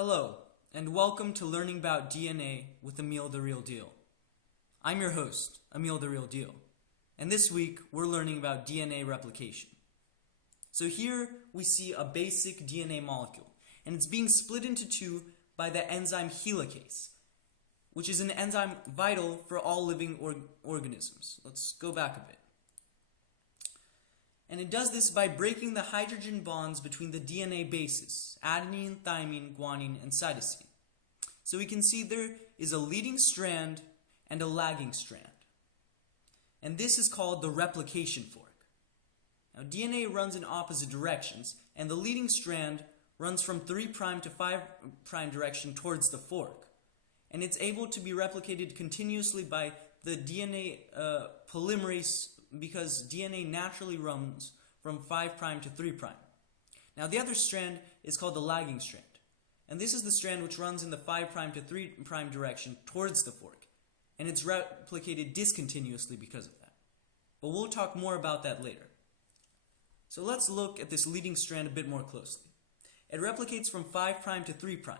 Hello, and welcome to Learning About DNA with Emil the Real Deal. I'm your host, Emil the Real Deal, and this week we're learning about DNA replication. So here we see a basic DNA molecule, and it's being split into two by the enzyme helicase, which is an enzyme vital for all living organisms. Let's go back a bit. And it does this by breaking the hydrogen bonds between the DNA bases, adenine, thymine, guanine, and cytosine. So we can see there is a leading strand and a lagging strand. And this is called the replication fork. Now DNA runs in opposite directions, and the leading strand runs from 3' to 5' direction towards the fork. And it's able to be replicated continuously by the DNA polymerase, because DNA naturally runs from 5' to 3'. Now the other strand is called the lagging strand. And this is the strand which runs in the 5' to 3' direction towards the fork. And it's replicated discontinuously because of that. But we'll talk more about that later. So let's look at this leading strand a bit more closely. It replicates from 5' to 3'.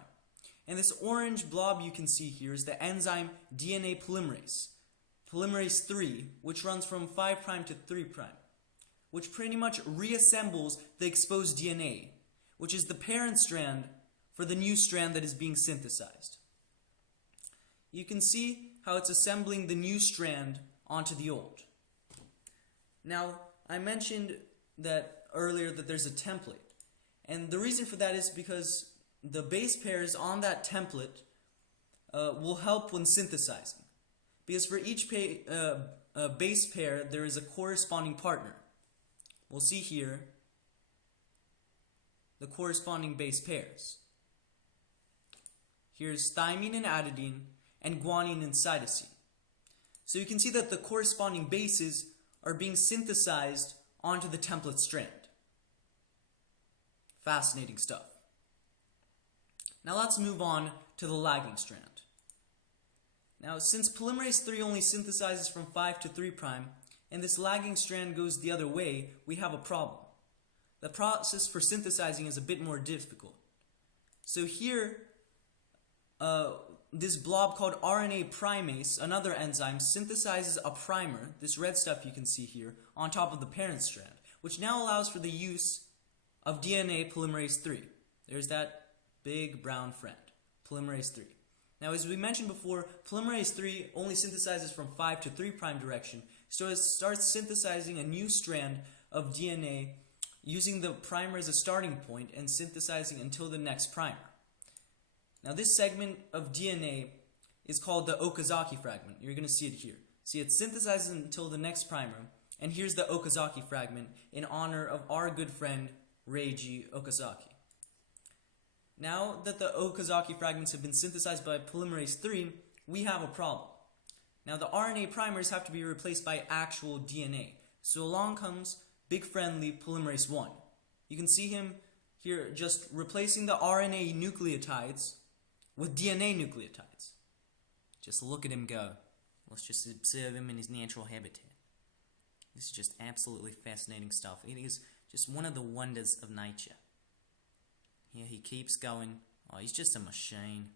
And this orange blob you can see here is the enzyme DNA polymerase. Polymerase 3, which runs from 5' to 3', which pretty much reassembles the exposed DNA, which is the parent strand for the new strand that is being synthesized. You can see how it's assembling the new strand onto the old. Now, I mentioned that earlier that there's a template, and the reason for that is because the base pairs on that template will help when synthesizing. Because for each base pair, there is a corresponding partner. We'll see here the corresponding base pairs. Here's thymine and adenine, and guanine and cytosine. So you can see that the corresponding bases are being synthesized onto the template strand. Fascinating stuff. Now let's move on to the lagging strand. Now, since polymerase 3 only synthesizes from 5' to 3', and this lagging strand goes the other way, we have a problem. The process for synthesizing is a bit more difficult. So here, this blob called RNA primase, another enzyme, synthesizes a primer, this red stuff you can see here, on top of the parent strand, which now allows for the use of DNA polymerase 3. There's that big brown friend, polymerase 3. Now, as we mentioned before, polymerase 3 only synthesizes from 5' to 3' direction, so it starts synthesizing a new strand of DNA using the primer as a starting point and synthesizing until the next primer. Now, this segment of DNA is called the Okazaki fragment. You're going to see it here. See, it synthesizes until the next primer, and here's the Okazaki fragment in honor of our good friend Reiji Okazaki. Now that the Okazaki fragments have been synthesized by polymerase 3, we have a problem. Now the RNA primers have to be replaced by actual DNA. So along comes big friendly polymerase 1. You can see him here just replacing the RNA nucleotides with DNA nucleotides. Just look at him go. Let's just observe him in his natural habitat. This is just absolutely fascinating stuff. It is just one of the wonders of nature. Here he keeps going. Oh, he's just a machine.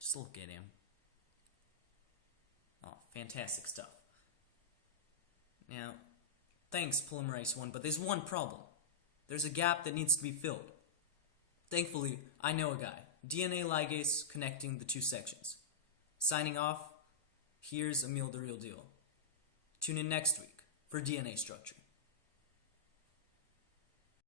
Just look at him. Oh, fantastic stuff. Now, thanks polymerase 1, but there's one problem. There's a gap that needs to be filled. Thankfully, I know a guy. DNA ligase connecting the two sections. Signing off, here's Emil the Real Deal. Tune in next week for DNA structure.